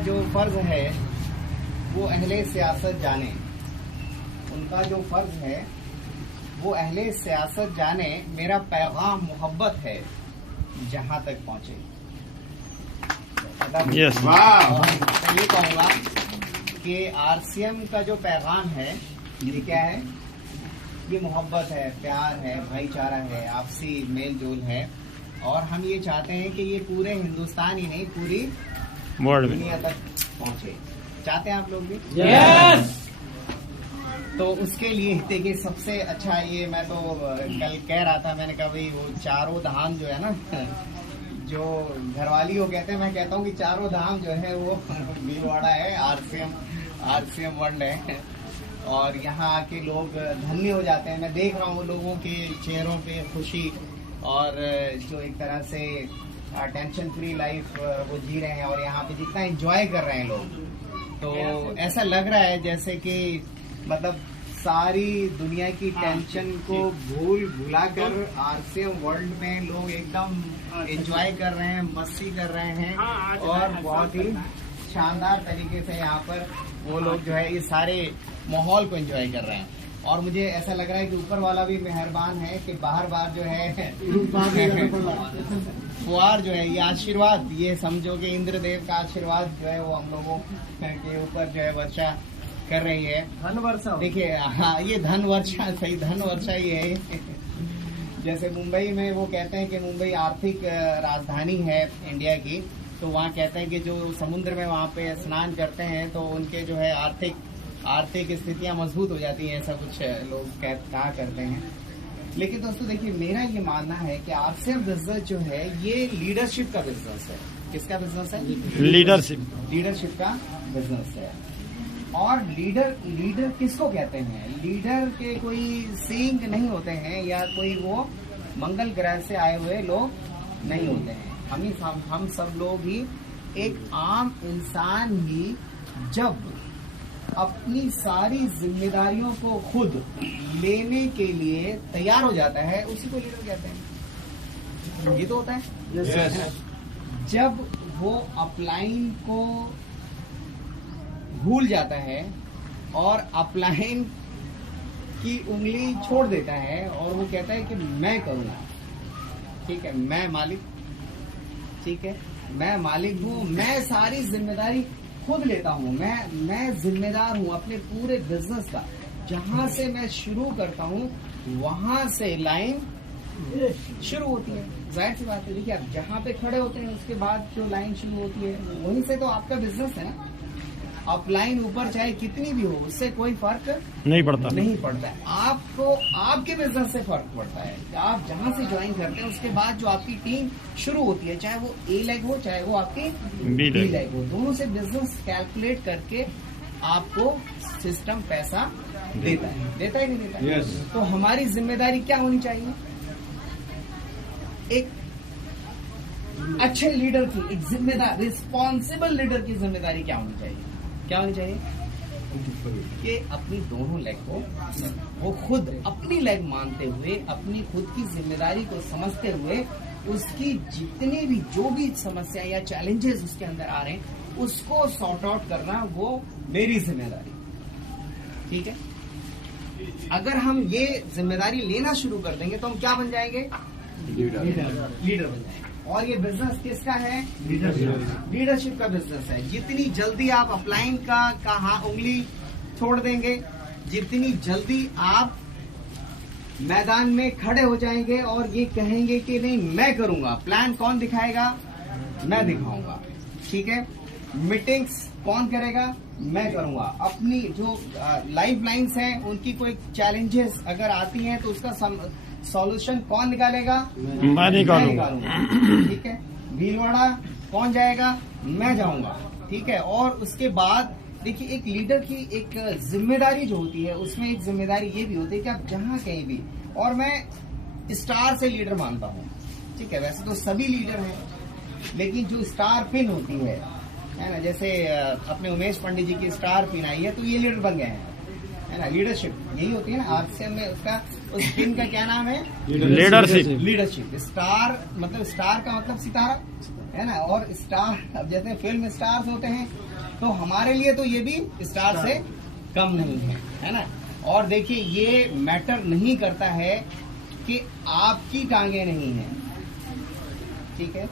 जो फर्ज है वो अहले सियासत जाने, उनका जो फर्ज है वो अहले सियासत जाने। मेरा पैगाम मोहब्बत है जहां तक पहुंचे। yes. मैं ये कहूँगा कि आरसीएम का जो पैगाम है ये क्या है? ये मोहब्बत है, प्यार है, भाईचारा है, आपसी मेल जोल है। और हम ये चाहते हैं कि ये पूरे हिंदुस्तान ही नहीं पूरी वर्ल्ड दुनिया तक पहुंचे। चाहते हैं आप लोग भी? yes. तो उसके लिए देखिए सबसे अच्छा ये मैं तो कल कह रहा था, मैंने कहा भाई वो चारों धाम जो है ना, जो घरवाली हो कहते हैं, मैं कहता हूँ कि चारों धाम जो है वो भीलवाड़ा है, आरसीएम वर्ल्ड है। और यहाँ आके लोग धन्य हो जाते हैं। मैं देख रहा हूँ लोगों के चेहरों पे खुशी और जो एक तरह से टेंशन फ्री लाइफ वो जी रहे हैं और यहाँ पे जितना एंजॉय कर रहे हैं लोग, तो ऐसा लग रहा है जैसे कि मतलब सारी दुनिया की टेंशन को भुलाकर आरसीएम वर्ल्ड में लोग एकदम एंजॉय कर रहे हैं, मस्ती कर रहे हैं और बहुत ही शानदार तरीके से यहाँ पर वो लोग जो है इस सारे माहौल को एंजॉय कर रहे हैं। और मुझे ऐसा लग रहा है कि ऊपर वाला भी मेहरबान है कि बार जो है फुहार जो है, ये आशीर्वाद, ये समझो कि इंद्रदेव का आशीर्वाद जो है वो हम लोगों के ऊपर जो है वर्षा कर रही है। धन वर्षा देखिए, हाँ ये धन वर्षा, सही धन वर्षा ही है। जैसे मुंबई में वो कहते हैं कि मुंबई आर्थिक राजधानी है इंडिया की, तो वहाँ कहते हैं कि जो समुद्र में वहाँ पे स्नान करते हैं तो उनके जो है आर्थिक स्थितियाँ मजबूत हो जाती हैं, ऐसा कुछ लोग कहा करते हैं। लेकिन दोस्तों देखिए, मेरा ये मानना है कि आरसीएम बिजनेस जो है ये लीडरशिप का बिजनेस है। किसका बिजनेस है? लीडरशिप का बिजनेस है। और लीडर किसको कहते हैं? लीडर के कोई सिंह नहीं होते हैं या कोई वो मंगल ग्रह से आए हुए लोग नहीं होते हैं। हम सब लोग ही एक आम इंसान ही जब अपनी सारी जिम्मेदारियों को खुद लेने के लिए तैयार हो जाता है, उसी को लीडर कहते हैं। ये तो होता है yes. जब वो अपलाइन को भूल जाता है और अपलाइन की उंगली छोड़ देता है और वो कहता है कि मैं करूंगा, ठीक है, मैं मालिक, ठीक है, मैं मालिक हूँ, मैं सारी जिम्मेदारी खुद लेता हूँ, मैं जिम्मेदार हूँ अपने पूरे बिजनेस का। जहां से मैं शुरू करता हूँ वहां से लाइन शुरू होती है। जाहिर सी बात है, देखिए आप जहाँ पे खड़े होते हैं उसके बाद जो लाइन शुरू होती है वहीं से तो आपका बिजनेस है ना। अप लाइन ऊपर चाहे कितनी भी हो उससे कोई फर्क नहीं पड़ता है। आपको आपके बिजनेस से फर्क पड़ता है। आप जहां से ज्वाइन करते हैं उसके बाद जो आपकी टीम शुरू होती है, चाहे वो ए लेग हो चाहे वो आपकी बी लेग हो, दोनों से बिजनेस कैलकुलेट करके आपको सिस्टम पैसा देता है कि नहीं देता है? yes. तो हमारी जिम्मेदारी क्या होनी चाहिए? एक अच्छे लीडर की, एक जिम्मेदार रिस्पॉन्सिबल लीडर की जिम्मेदारी क्या होनी चाहिए? कि अपनी दोनों लेग को वो खुद अपनी लेग मानते हुए, अपनी खुद की जिम्मेदारी को समझते हुए, उसकी जितनी भी जो भी समस्या या चैलेंजेस उसके अंदर आ रहे हैं उसको सॉर्ट आउट करना वो मेरी जिम्मेदारी, ठीक है। अगर हम ये जिम्मेदारी लेना शुरू कर देंगे तो हम क्या बन जाएंगे? लीडर बन जाएंगे। और ये बिजनेस किसका है? लीडरशिप का बिजनेस है। जितनी जल्दी आप अपलाइन का उंगली छोड़ देंगे, जितनी जल्दी आप मैदान में खड़े हो जाएंगे और ये कहेंगे कि नहीं मैं करूंगा, प्लान कौन दिखाएगा? मैं दिखाऊंगा, ठीक है। मीटिंग्स कौन करेगा? मैं करूंगा। अपनी जो लाइफ लाइन्स हैं उनकी कोई चैलेंजेस अगर आती हैं तो उसका सॉल्यूशन कौन निकालेगा? मैं निकालूंगा, ठीक है। भीलवाड़ा कौन जाएगा? मैं जाऊंगा, ठीक है। और उसके बाद देखिए, एक लीडर की एक जिम्मेदारी जो होती है उसमें एक जिम्मेदारी ये भी होती है कि आप जहां कहीं भी, और मैं स्टार से लीडर मानता हूँ, ठीक है। वैसे तो सभी लीडर हैं, लेकिन जो स्टार पिन होती है ना, जैसे अपने उमेश पंडित जी की स्टार पिन आई है तो ये लीडर बन गए हैं, है ना। लीडरशिप यही होती है ना। आरसीएम में उसका उस पिन का क्या नाम है? लीडरशिप। स्टार का मतलब सितारा, है ना। और स्टार, अब जैसे फिल्म स्टार्स होते हैं तो हमारे लिए तो ये भी स्टार से कम नहीं है ना। और देखिए ये मैटर नहीं करता है कि आपकी टांगे नहीं है, ठीक है,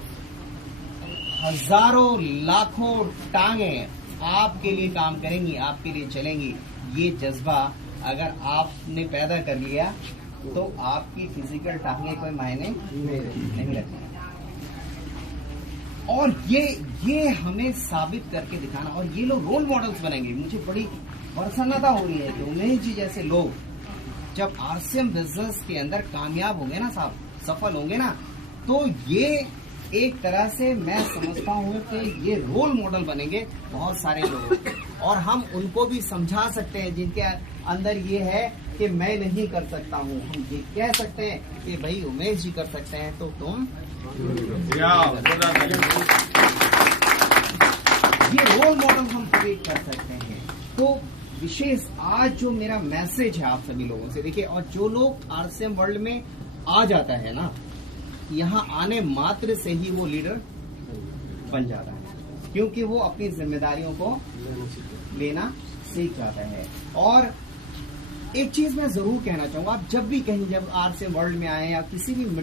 हजारों लाखों टांगे आपके लिए काम करेंगी, आपके लिए चलेंगी। ये जज्बा अगर आपने पैदा कर लिया तो आपकी फिजिकल टांगे कोई मायने नहीं रखती। और ये हमें साबित करके दिखाना, और ये लोग रोल मॉडल्स बनेंगे। मुझे बड़ी प्रसन्नता हो रही है कि उमेश जी जैसे लोग जब आरसीएम बिजनेस के अंदर कामयाब होंगे ना साहब, सफल होंगे ना, तो ये एक तरह से मैं समझता हूँ कि ये रोल मॉडल बनेंगे बहुत सारे लोगों, और हम उनको भी समझा सकते हैं जिनके अंदर ये है कि मैं नहीं कर सकता हूँ। हम ये कह सकते हैं कि भाई उमेश जी कर सकते हैं तो तुम ये रोल मॉडल हम क्रिएट कर सकते हैं। तो विशेष आज जो मेरा मैसेज है आप सभी लोगों से, देखिए, और जो लोग आरसीएम वर्ल्ड में आ जाता है ना, यहाँ आने मात्र से ही वो लीडर बन जाता है, क्योंकि वो अपनी जिम्मेदारियों को लेना सीख जाता है। और एक चीज मैं जरूर कहना चाहूंगा, आप जब भी कहीं जब आरसीएम वर्ल्ड में आए या किसी भी